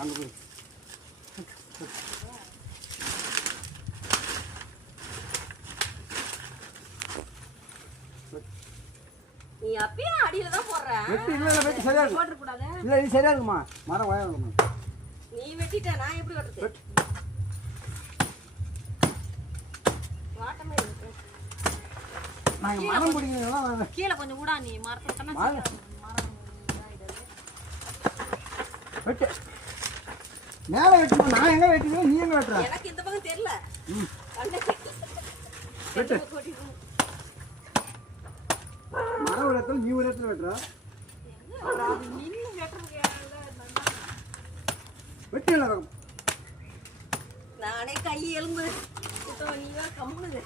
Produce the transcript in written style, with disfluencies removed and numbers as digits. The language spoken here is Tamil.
அங்கே போய் நீ அப்பயே அடியில தான் போடுற. வெட்டி இல்ல வெட்டி சரியா இருக்கு. போட கூடாது. இல்ல இது சரியா இருக்குமா? மரம் வாயணுமா? நீ வெட்டிட்ட நான் எப்படி வெட்டுறது? வாட்டமே இருக்கு. நான் மரம் பிடிக்கிறேன்னா கீழ கொஞ்சம் ஊடா நீ மரத்தை தண்ணா மரம் இதாயிடுது. வெட்டு. மேல வெட்டணும். நான் எங்க வெட்டினேன் நீ எங்க வெட்டற? எனக்கு இந்த பக்கம் தெரியல. வெட்டு. மரம் வெட்டணும் நீ ஒரு இடத்துல வெட்டற. அது நின்னு வெட்டறதுக்கு வெட்டிடலாம். நானே கை எலும்பு. நீ வா கம்முனு